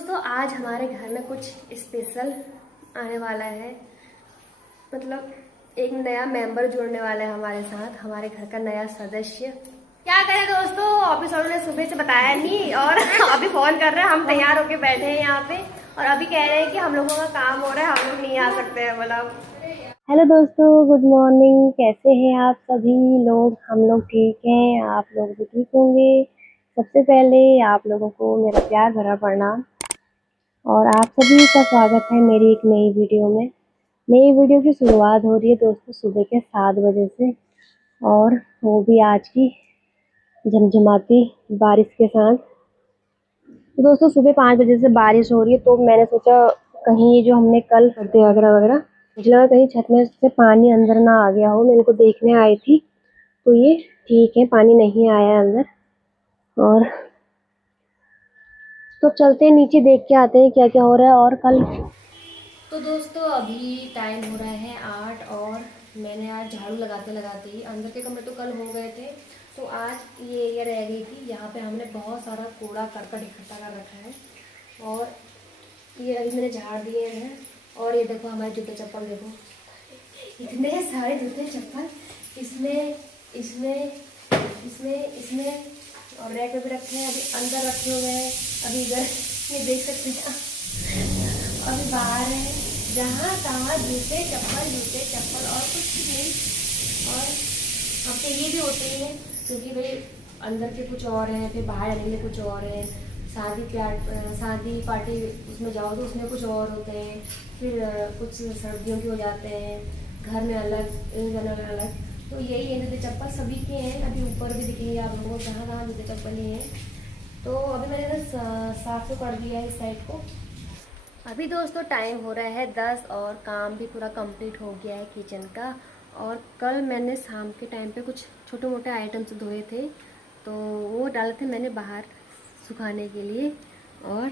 दोस्तों आज हमारे घर में कुछ स्पेशल आने वाला है। मतलब एक नया मेंबर जुड़ने वाला है हमारे साथ, हमारे घर का नया सदस्य। क्या करें दोस्तों, ऑफिस वालों ने सुबह से बताया नहीं और अभी फोन कर रहे हैं। हम तैयार होके बैठे हैं यहाँ पे और अभी कह रहे हैं कि हम लोगों का काम हो रहा है, हम लोग नहीं आ सकते हैं। बोला हेलो दोस्तों, गुड मॉर्निंग। कैसे हैं आप सभी लोग? हम लोग ठीक हैं, आप लोग भी ठीक होंगे। सबसे पहले आप लोगों को मेरा प्यार भरा प्रणाम और आप सभी का स्वागत है मेरी एक नई वीडियो में। नई वीडियो की शुरुआत हो रही है दोस्तों सुबह के 7 बजे से, और वो भी आज की झमझमाती बारिश के साथ। तो दोस्तों सुबह 5 बजे से बारिश हो रही है, तो मैंने सोचा कहीं ये जो हमने कल पर्दे वगैरह वगैरह, मुझे लगा कहीं छत में से पानी अंदर ना आ गया हो। मैं इनको देखने आई थी तो ये ठीक है, पानी नहीं आया अंदर। और तो चलते हैं नीचे, देख के आते हैं क्या क्या हो रहा है। और कल तो दोस्तों अभी टाइम हो रहा है 8 और मैंने आज झाड़ू लगाते लगाते ही, अंदर के कमरे तो कल हो गए थे, तो आज ये एरिया रह गई थी। यहाँ पे हमने बहुत सारा कूड़ा करकट इकट्ठा कर रखा है और ये अभी मैंने झाड़ दिए हैं। और ये देखो हमारे जूते चप्पल, देखो इतने सारे जूते चप्पल इसमें इसमें इसमें इसमें और रैक में भी रखे हैं, अभी अंदर रखे हुए हैं। अभी इधर ये देख सकते हैं, अभी बाहर है, जहाँ तहाँ जूते चप्पल और कुछ नहीं। और अब तो ये भी होते ही हैं क्योंकि भाई अंदर के कुछ और हैं, फिर बाहर आने के लिए कुछ और हैं। शादी पार्टी उसमें जाओ तो उसमें कुछ और होते हैं, फिर कुछ सर्दियों के हो जाते हैं, घर में अलग अलग। तो यही है, जूते चप्पल सभी के हैं। अभी ऊपर भी दिखेंगे आप लोगों को, जहाँ जहाँ जूते चप्पल ही हैं। तो अभी मैंने साफ तो कर दिया है इस साइड को। अभी दोस्तों टाइम हो रहा है 10 और काम भी पूरा कंप्लीट हो गया है किचन का। और कल मैंने शाम के टाइम पे कुछ छोटे मोटे आइटम्स धोए थे, तो वो डाले थे मैंने बाहर सुखाने के लिए, और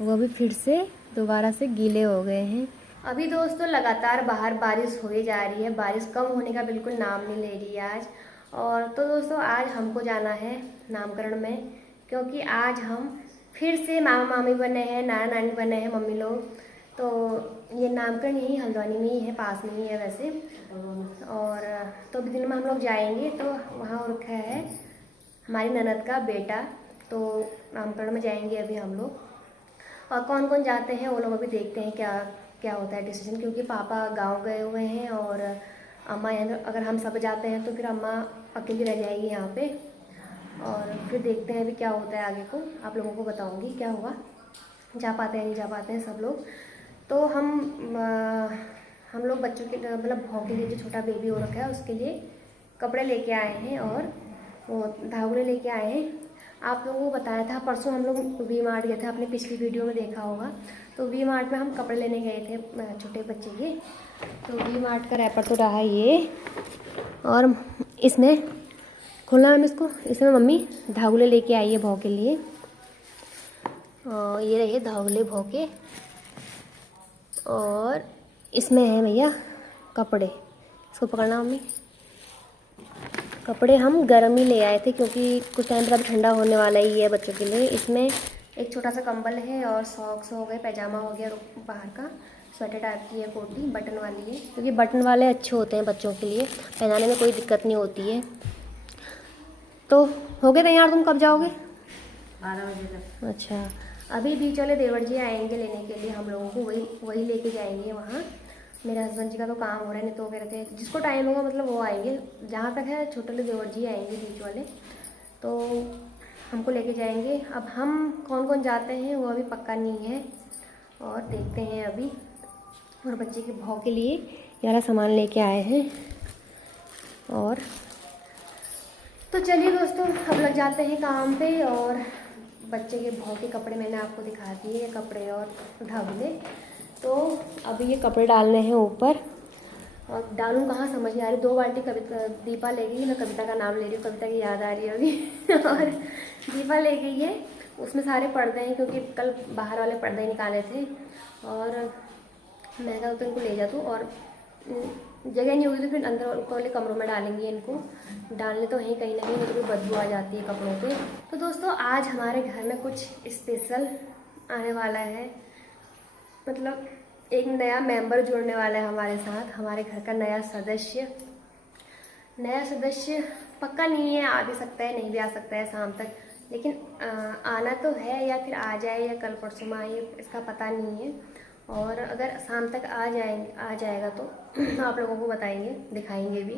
वो भी फिर से दोबारा से गीले हो गए हैं। अभी दोस्तों लगातार बाहर बारिश हो ही जा रही है, बारिश कम होने का बिल्कुल नाम नहीं ले रही है आज। और तो दोस्तों आज हमको जाना है नामकरण में, क्योंकि आज हम फिर से मामा मामी बने हैं, नाना नानी बने हैं, मम्मी लोग। तो ये नामकरण यही हल्द्वानी में ही है, पास में ही है वैसे। और तो दिन में हम लोग जाएंगे, तो वहाँ रखा है हमारी ननद का बेटा, तो नामकरण में जाएंगे अभी हम लोग। और कौन कौन जाते हैं वो लोग अभी देखते हैं क्या क्या होता है डिसीजन, क्योंकि पापा गांव गए हुए हैं और अम्मा यहाँ, अगर हम सब जाते हैं तो फिर अम्मा अकेली रह जाएगी यहाँ पे। और फिर देखते हैं अभी क्या होता है आगे को, आप लोगों को बताऊंगी क्या होगा, जा पाते हैं नहीं जा पाते हैं सब लोग। तो हम लोग बच्चों के मतलब भाव के लिए, जो छोटा बेबी हो रखा है उसके लिए कपड़े लेके आए हैं और वो धागुले लेके आए हैं। आप लोगों को बताया था परसों, हम लोग वी मार्ट गए थे, आपने पिछली वीडियो में देखा होगा। तो वी मार्ट में हम कपड़े लेने गए थे छोटे बच्चे के। तो वी मार्ट का रैपर तो रहा ये, और इसमें खोलना है इसको, इसमें मम्मी धागुले लेके आई है भाव के लिए। और ये रहे धागुले भाव के, और इसमें है भैया कपड़े। इसको पकड़ना मम्मी। कपड़े हम गर्म ही ले आए थे क्योंकि कुछ टाइम पर अभी ठंडा होने वाला ही है बच्चों के लिए। इसमें एक छोटा सा कंबल है और सॉक्स हो गए, पैजामा हो गया बाहर का, स्वेटर टाइप की है, कोटी बटन वाली है, क्योंकि बटन वाले अच्छे होते हैं बच्चों के लिए, पहनाने में कोई दिक्कत नहीं होती है। तो हो गए तैयार, तुम कब जाओगे? 12 बजे तक। अच्छा, अभी बीच वाले देवर जी आएंगे लेने के लिए हम लोगों को, वही लेके जाएंगे वहाँ। मेरे हस्बैंड जी का तो काम हो रहा है, नहीं तो कह रहे थे जिसको टाइम होगा मतलब वो आएंगे। जहाँ तक है छोटे वाले देवर जी आएंगे बीच वाले, तो हमको लेके जाएंगे। अब हम कौन कौन जाते हैं वो अभी पक्का नहीं है, और देखते हैं अभी। और बच्चे के भाव के लिए ज़्यादा सामान लेके आए हैं। और तो चलिए दोस्तों अब लग जाते हैं काम पे। और बच्चे के भाव के कपड़े मैंने आपको दिखा दिए, कपड़े और धागुले। तो अभी ये कपड़े डालने हैं ऊपर, और डालूँ कहाँ समझ नहीं आ रही। 2 बाल्टी कविता दीपा ले गई, मैं कविता का नाम ले रही हूँ, कविता की याद आ रही है अभी और दीपा ले गई है, उसमें सारे पर्दे हैं क्योंकि कल बाहर वाले पर्दे निकाले थे। और मैं कहा तो इनको ले जा तू, और जगह नहीं होगी तो फिर अंदर ऊपर वाले कमरों में डालेंगे इनको। डालने तो वहीं कहीं ना कहीं, मुझे बदबू आ जाती है कपड़ों पे। तो दोस्तों आज हमारे घर में कुछ स्पेशल आने वाला है, मतलब एक नया मेंबर जुड़ने वाला है हमारे साथ, हमारे घर का नया सदस्य। पक्का नहीं है, आ भी सकता है नहीं भी आ सकता है शाम तक, लेकिन आना तो है, या फिर आ जाए या कल परसों में आए, इसका पता नहीं है। और अगर शाम तक आ जाएगा तो आप लोगों को बताएंगे, दिखाएंगे भी।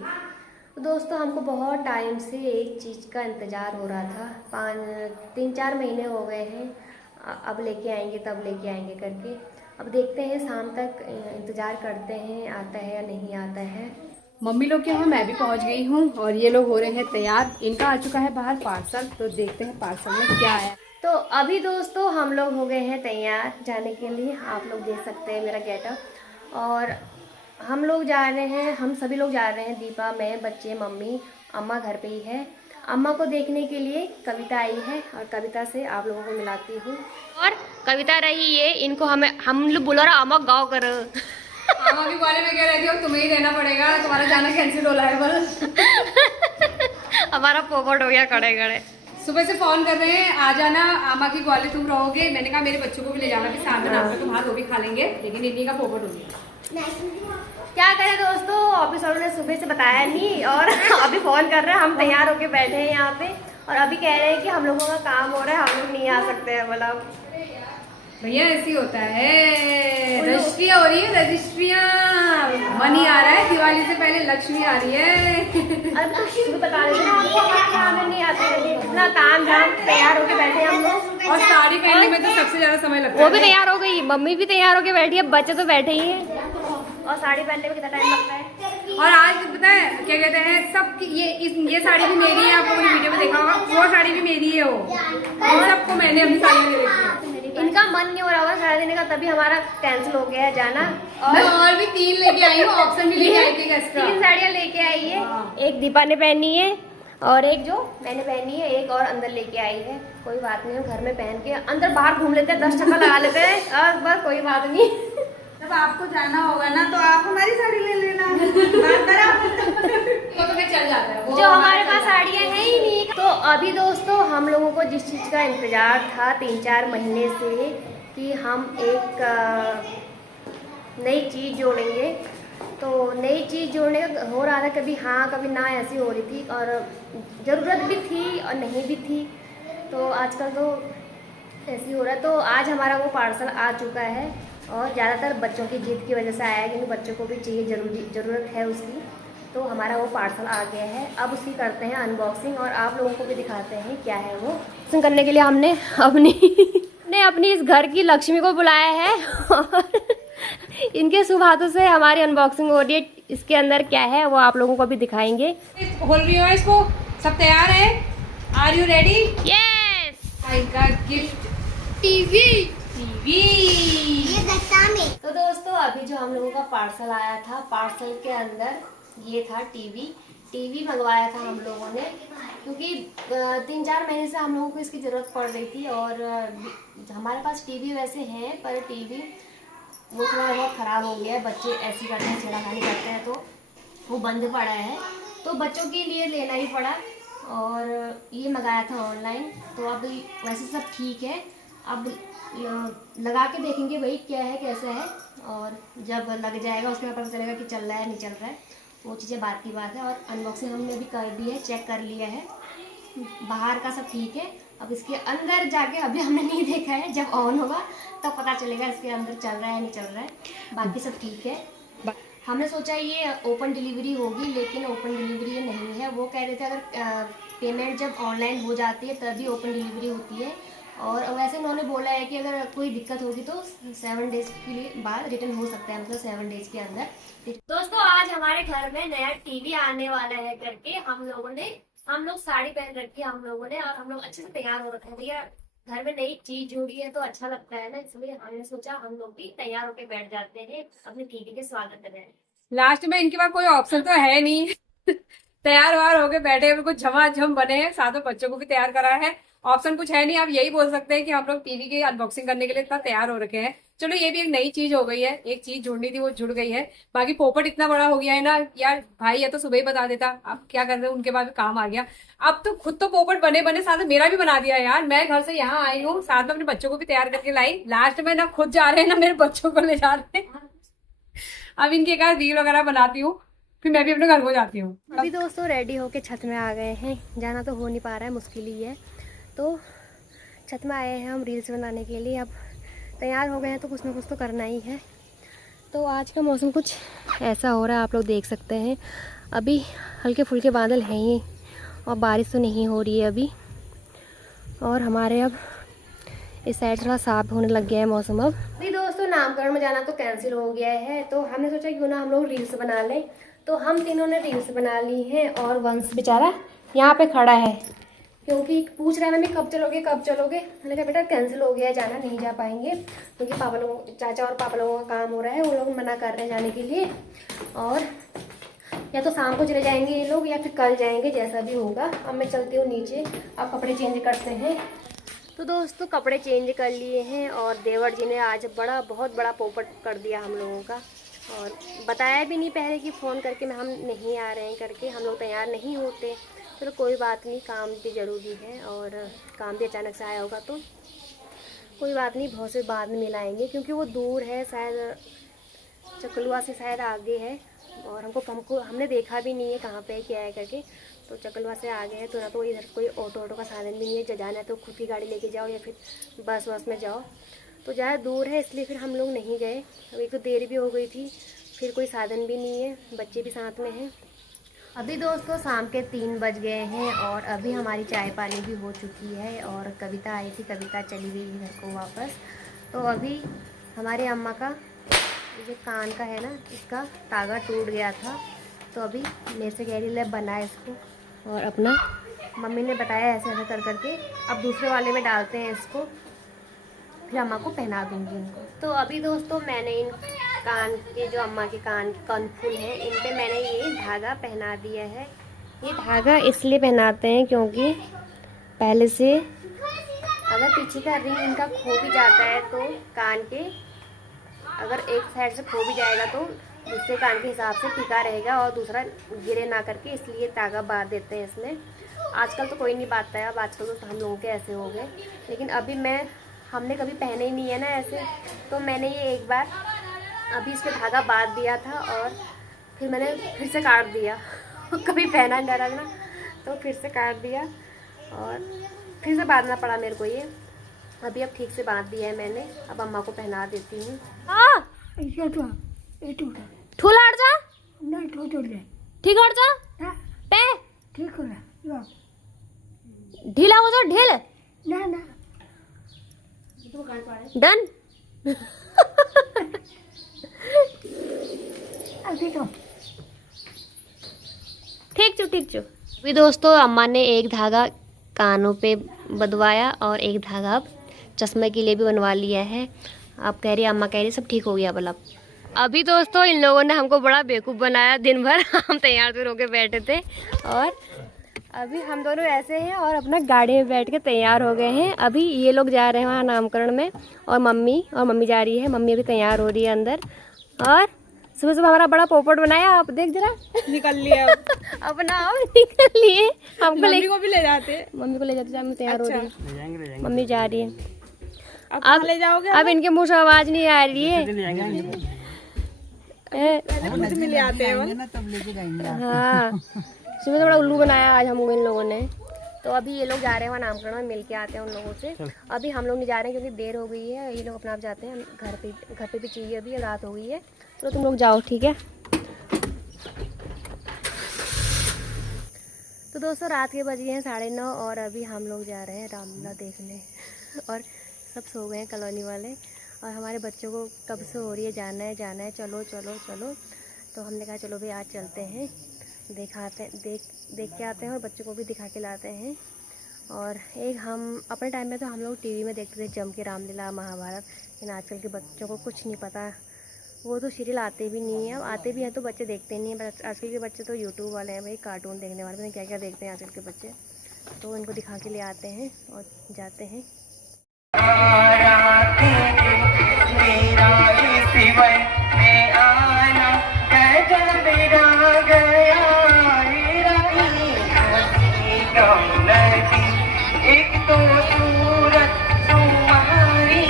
तो दोस्तों हमको बहुत टाइम से एक चीज़ का इंतज़ार हो रहा था, 3-4 महीने हो गए हैं, अब लेके आएंगे तब लेके आएंगे करके। अब देखते हैं शाम तक, इंतज़ार करते हैं आता है या नहीं आता है। मम्मी लोग के वहाँ मैं भी पहुँच गई हूँ और ये लोग हो रहे हैं तैयार। इनका आ चुका है बाहर पार्सल, तो देखते हैं पार्सल में क्या है। तो अभी दोस्तों हम लोग हो गए हैं तैयार जाने के लिए, आप लोग देख सकते हैं मेरा गेटअप। और हम लोग जा रहे हैं, हम सभी लोग जा रहे हैं, दीपा, मैं, बच्चे, मम्मी, अम्मा घर पे ही है। अम्मा को देखने के लिए कविता आई है और कविता से आप लोगों को मिलाती हूँ। और कविता रही ये, इनको हम लोग बोला रहा अम्मा गाँव करो। अम्मा के बारे में कह रहे थे अब तुम्हें ही रहना पड़ेगा, तुम्हारा जाना कैंसिल हो रहा है बस। हमारा पोपट हो गया खड़े खड़े। सुबह से फोन कर रहे हैं आ जाना आमा की ग्वाले तुम रहोगे। मैंने कहा मेरे बच्चों को भी ले जाना, फिर साथ में नाश्ता तो वहाँ वो भी खा लेंगे, लेकिन इन्हीं का पोपट हो गया। क्या करें दोस्तों, ऑफिस वालों ने सुबह से बताया नहीं और अभी फोन कर रहे हैं, हम तैयार होके बैठे हैं यहाँ पे, और अभी कह रहे हैं कि हम लोगों का काम हो रहा है, हम लोग नहीं आ सकते हैं। बोला भैया ऐसी होता है, रजिस्ट्रियाँ हो रही है, रजिस्ट्रियाँ, मनी आ रहा है, दिवाली से पहले लक्ष्मी आ रही है। अब तो बता रहे थे नहीं आते, इतना ताम झाम तैयार होके बैठे हम लोग। और साड़ी पहनने में तो सबसे ज्यादा समय लगता है। वो भी तैयार हो गई, मम्मी भी तैयार होके बैठी है, बच्चे तो बैठे ही हैं, और साड़ी पहनने में कितना टाइम लगता है। और आज पता है क्या कहते हैं, सब ये साड़ी भी मेरी है, आप लोगों ने वीडियो में देखा होगा, वो साड़ी भी मेरी है, वो सबको मैंने अपनी साड़ी में दे रखी है। इनका मन नहीं हो रहा होगा साड़ी देने का, तभी हमारा कैंसिल हो गया है जाना। और भी 3 लेके आई हूँ, ऑप्शन भी लेके आई थी एक्स्ट्रा। 3 साड़ियाँ लेके आई है, एक दीपा ने पहनी है और एक जो मैंने पहनी है, एक और अंदर लेके आई है। कोई बात नहीं, हम घर में पहन के अंदर बाहर घूम लेते हैं, 10 टका लगा लेते हैं, और बस कोई बात नहीं। जब आपको जाना होगा ना तो आप हमारी साड़ी ले लेना। वो तो चल जाता है, जो हमारे पास साड़ियाँ हैं ही नहीं। तो अभी दोस्तों हम लोगों को जिस चीज़ का इंतज़ार था 3-4 महीने से, कि हम एक नई चीज़ जोड़ेंगे, तो नई चीज़ जोड़ने का हो रहा था, कभी हाँ कभी ना ऐसी हो रही थी, और ज़रूरत भी थी और नहीं भी थी। तो आजकल तो ऐसी हो रहा है। तो आज हमारा वो पार्सल आ चुका है, और ज़्यादातर बच्चों की जिद की वजह से आया है, क्योंकि बच्चों को भी चाहिए, ज़रूरत है उसकी। तो हमारा वो पार्सल आ गया है, अब उसकी करते हैं अनबॉक्सिंग, और आप लोगों को भी दिखाते हैं क्या है वो। अनबॉक्सिंग करने के लिए हमने अपनी इस घर की लक्ष्मी को बुलाया है, और इनके शुभ हाथों से हमारी अनबॉक्सिंग हो रही है। इसके अंदर क्या है वो आप लोगों को भी दिखाएंगे। खोल रही हो इसको, सब तैयार है, are you ready? Yes. I got gift, TV. तो दोस्तों अभी जो हम लोगों का पार्सल आया था, पार्सल के अंदर ये था टीवी मंगवाया था हम लोगों ने, क्योंकि 3-4 महीने से हम लोगों को इसकी ज़रूरत पड़ रही थी। और हमारे पास टीवी वैसे हैं, पर टीवी वो थोड़ा बहुत ख़राब हो गया है, बच्चे ऐसी करते हैं, छेड़खानी करते हैं, तो वो बंद पड़ा है, तो बच्चों के लिए लेना ही पड़ा। और ये मंगाया था ऑनलाइन, तो अब वैसे सब ठीक है, अब लगा के देखेंगे भाई क्या है कैसा है, और जब लग जाएगा उसके बाद पता चलेगा कि चल रहा है नहीं चल रहा है, वो चीज़ें बात की बात है। और अनबॉक्सिंग हमने भी कर दी है, चेक कर लिया है, बाहर का सब ठीक है। अब इसके अंदर जाके अभी हमने नहीं देखा है, जब ऑन होगा तब पता चलेगा इसके अंदर चल रहा है नहीं चल रहा है, बाकी सब ठीक है। हमने सोचा ये ओपन डिलीवरी होगी, लेकिन ओपन डिलीवरी ये नहीं है। वो कह रहे थे अगर पेमेंट जब ऑनलाइन हो जाती है तभी ओपन डिलीवरी होती है, और वैसे उन्होंने बोला है कि अगर कोई दिक्कत होगी तो 7 डेज के लिए बाद रिटर्न हो सकता है, मतलब 7 डेज के अंदर। दोस्तों आज हमारे घर में नया टीवी आने वाला है करके हम लोग साड़ी पहन रखी है हम लोगों ने, और हम लोग अच्छे से तैयार हो रखे हैं। भैया घर में नई चीज जुड़ी है तो अच्छा लगता है ना, इसलिए हमने सोचा हम लोग भी तैयार होकर बैठ जाते हैं अपने टीवी के स्वागत में। लास्ट में इनके पास कोई ऑप्शन तो है नहीं। तैयार वार होके बैठे, बिल्कुल झमाझम बने हैं, साथ में बच्चों को भी तैयार करा है। ऑप्शन कुछ है नहीं, आप यही बोल सकते हैं कि हम लोग टीवी की अनबॉक्सिंग करने के लिए इतना तैयार हो रखे हैं। चलो ये भी एक नई चीज हो गई है, एक चीज जुड़नी थी वो जुड़ गई है। बाकी पोपट इतना बड़ा हो गया है ना यार, भाई या तो सुबह ही बता देता, अब क्या कर रहे हैं उनके बाद भी काम आ गया। अब तो खुद तो पोपट बने बने साथ में मेरा भी बना दिया यार। मैं घर से यहाँ आई हूँ, साथ में अपने बच्चों को भी तैयार करके लाई, लास्ट में ना खुद जा रहे हैं ना मेरे बच्चों को ले जा रहे हैं। अब इनके एक रील वगैरह बनाती हूँ, फिर मैं भी अपने घर को जाती हूँ। अभी दोस्तों रेडी होके छत में आ गए हैं, जाना तो हो नहीं पा रहा है, मुश्किल ही है। तो छत में आए हैं हम रील्स बनाने के लिए। अब तैयार हो गए हैं तो कुछ ना कुछ तो करना ही है। तो आज का मौसम कुछ ऐसा हो रहा है, आप लोग देख सकते हैं। अभी हल्के फुल्के बादल हैं ही और बारिश तो नहीं हो रही है अभी। और हमारे अब इस साइड थोड़ा साफ होने लग गया है मौसम। अब अभी दोस्तों नामकरण में जाना तो कैंसिल हो गया है, तो हमने सोचा क्यों ना हम लोग रील्स बना लें। तो हम तीनों ने रील्स बना ली हैं और वंश बेचारा यहाँ पे खड़ा है क्योंकि पूछ रहा है मम्मी कब चलोगे कब चलोगे। मैंने कहा बेटा कैंसिल हो गया है, जाना नहीं जा पाएंगे क्योंकि पापा लोग, चाचा और पापा लोगों का काम हो रहा है, वो लोग मना कर रहे हैं जाने के लिए। और या तो शाम को चले जाएंगे ये लोग या फिर कल जाएंगे, जैसा भी होगा। अब मैं चलती हूँ नीचे, अब कपड़े चेंज करते हैं। तो दोस्तों कपड़े चेंज कर लिए हैं और देवर जी ने आज बहुत बड़ा पोपट कर दिया हम लोगों का। और बताया भी नहीं पहले कि फ़ोन करके हम नहीं आ रहे हैं करके, हम लोग तैयार नहीं होते। चलो कोई बात नहीं, काम भी ज़रूरी है और काम भी अचानक से आया होगा तो कोई बात नहीं, बहुत से बाद में मिलाएंगे क्योंकि वो दूर है, शायद चकलुआ से शायद आगे है और हमको हमने देखा भी नहीं है कहाँ पे क्या है करके। तो चकलुआ से आगे है तो ना तो इधर कोई ऑटो का साधन भी नहीं है, जाना है तो खुद की गाड़ी लेके जाओ या फिर बस में जाओ। तो ज़्यादा दूर है इसलिए फिर हम लोग नहीं गए। अब एक तो देर भी हो गई थी, फिर कोई साधन भी नहीं है, बच्चे भी साथ में हैं। अभी दोस्तों शाम के 3 बज गए हैं और अभी हमारी चाय पानी भी हो चुकी है और कविता आई थी, कविता चली गई घर को वापस। तो अभी हमारे अम्मा का जो कान का है ना, इसका तागा टूट गया था, तो अभी मेरे से कह रही ले बना इसको। और अपना मम्मी ने बताया ऐसे ऐसे कर करके अब दूसरे वाले में डालते हैं इसको, फिर अम्मा को पहना दूँगी इनको। तो अभी दोस्तों मैंने इन कान के जो अम्मा के कानफुल हैं इन पे मैंने ये धागा पहना दिया है। ये धागा इसलिए पहनाते हैं क्योंकि पहले से अगर पीछे का रिंग इनका खो भी जाता है तो कान के अगर एक साइड से खो भी जाएगा तो दूसरे कान के हिसाब से टिका रहेगा और दूसरा गिरे ना करके, इसलिए धागा बांध देते हैं इसमें। आजकल तो कोई नहीं बांधता है, अब आजकल तो हम लोगों के ऐसे हो गए, लेकिन अभी हमने कभी पहने ही नहीं है ना ऐसे। तो मैंने ये एक बार अभी इस पर धागा बांध दिया था और फिर मैंने फिर से काट दिया कभी पहना नहीं डरा ना, तो फिर से काट दिया और फिर से बांधना पड़ा मेरे को ये। अभी अब ठीक से बांध दिया है मैंने, अब अम्मा को पहना देती हूँ। ठूला हट जा, ठीक हट जा, पे ढीला हो जा, ढील डन। ठीक छो। अभी दोस्तों अम्मा ने एक धागा कानों पे बंधवाया और एक धागा अब चश्मे के लिए भी बनवा लिया है। अब कह रही अम्मा कह रही सब ठीक हो गया बल्लब। अभी दोस्तों इन लोगों ने हमको बड़ा बेवकूफ़ बनाया, दिन भर हम तैयार तो होके बैठे थे और अभी हम दोनों ऐसे हैं और अपना गाड़ी में बैठ के तैयार हो गए हैं। अभी ये लोग जा रहे हैं वहाँ नामकरण में और मम्मी जा रही है, मम्मी अभी तैयार हो रही है अंदर। और सुबह सुबह हमारा बड़ा पोपट बनाया, आप देख जरा निकल लिया अपना आप निकल लिए। हमको मम्मी को भी ले जाते, मम्मी को ले जाते, मैं तैयार हो रही है, मम्मी जा रही है। अब ले जाओगे? अब इनके मुँह से आवाज़ नहीं आ रही है। मिल आते हैं ना तब लेके जाएंगे। हाँ सुबह थोड़ा उल्लू बनाया आज हम इन लोगों ने। तो अभी ये लोग जा रहे हैं वहाँ नामकरण में, मिल के आते हैं उन लोगों से। अभी हम लोग नहीं जा रहे हैं क्योंकि देर हो गई है, ये लोग अपना आप जाते हैं, घर पे भी चाहिए, अभी रात हो गई है। तो तुम लोग जाओ ठीक है। तो दोस्तों रात के बज गए हैं 9:30 और अभी हम लोग जा रहे हैं रामलीला देखने और सब सो गए हैं कॉलोनी वाले और हमारे बच्चों को कब से हो रही है जाना है, चलो चलो चलो। तो हमने कहा चलो भाई आज चलते हैं, देख के आते हैं और बच्चों को भी दिखा के लाते हैं। और एक हम अपने टाइम में तो हम लोग टीवी में देखते थे जम के रामलीला महाभारत, लेकिन आजकल के बच्चों को कुछ नहीं पता, वो तो सीरियल आते भी नहीं है, अब आते भी हैं तो बच्चे देखते नहीं हैं। आजकल के बच्चे तो यूट्यूब वाले हैं भाई, कार्टून देखने वाले, क्या क्या देखते हैं आजकल के बच्चे। तो इनको दिखा के ले आते हैं और जाते हैं। एक तो सूरत तुम्हारी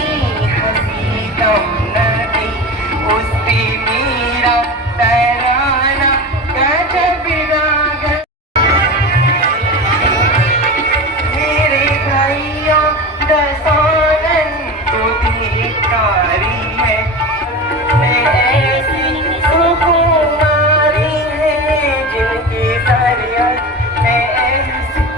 हंसी दम नदी, उस पे मेरा तराना गजब राग। मेरे भैया दसानन तो धिकारी है, ऐसी सुकुमारी है जिनकी सरयत है ऐसी।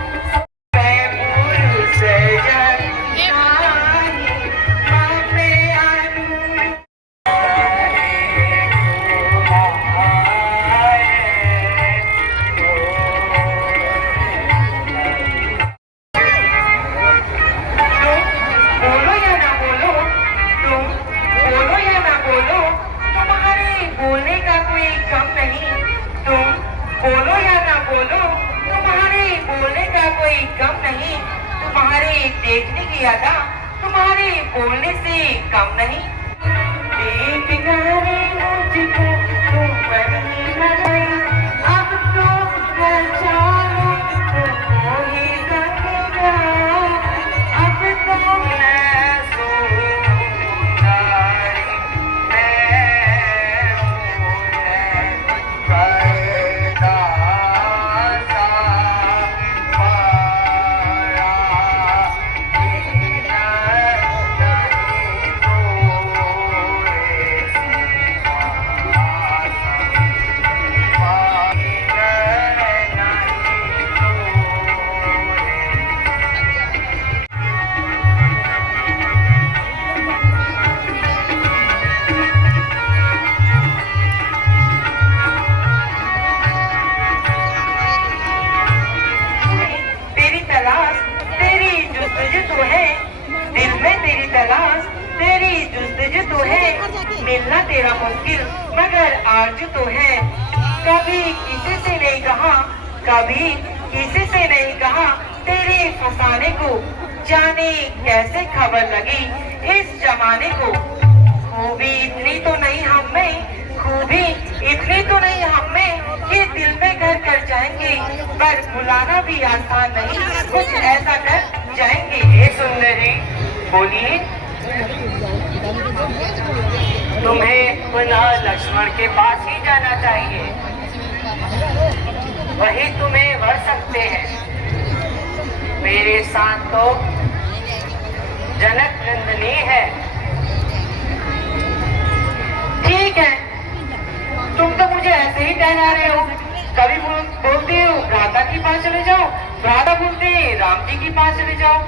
देखने की अदा तुम्हारे बोलने से कम नहीं। मुझको तुम बनी मलाई, अब तो चालो तुम ही संगा, अब तो मैं सोनारी मिलना तेरा मुश्किल मगर आरज़ू तो है। कभी किसी से नहीं कहा, कभी किसी से नहीं कहा तेरे फसाने को, जाने कैसे खबर लगी इस जमाने को। खूबी इतनी तो नहीं हम में, खूबी इतनी तो नहीं हम में कि दिल में घर कर जाएंगे, पर बुलाना भी आसान नहीं, कुछ ऐसा कर जाएंगे। हे सुंदरी बोलिए, तुम्हें पुनः लक्ष्मण के पास ही जाना चाहिए, वही तुम्हें वर सकते हैं। मेरे साथ तो जनक नंदनी है। ठीक है, तुम तो मुझे ऐसे ही टहला रहे हो। कभी बोलते हो भ्राता के पास चले जाओ, भ्राता बोलते हैं राम जी के पास चले जाओ।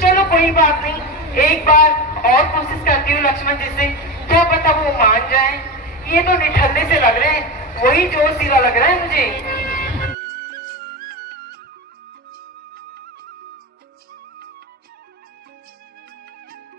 चलो कोई बात नहीं, एक बार और कोशिश करती हूँ लक्ष्मण जी से, क्या पता वो मान जाए। ये तो निठल्ले से लग रहे हैं, वही जोर सिरा लग रहा है मुझे।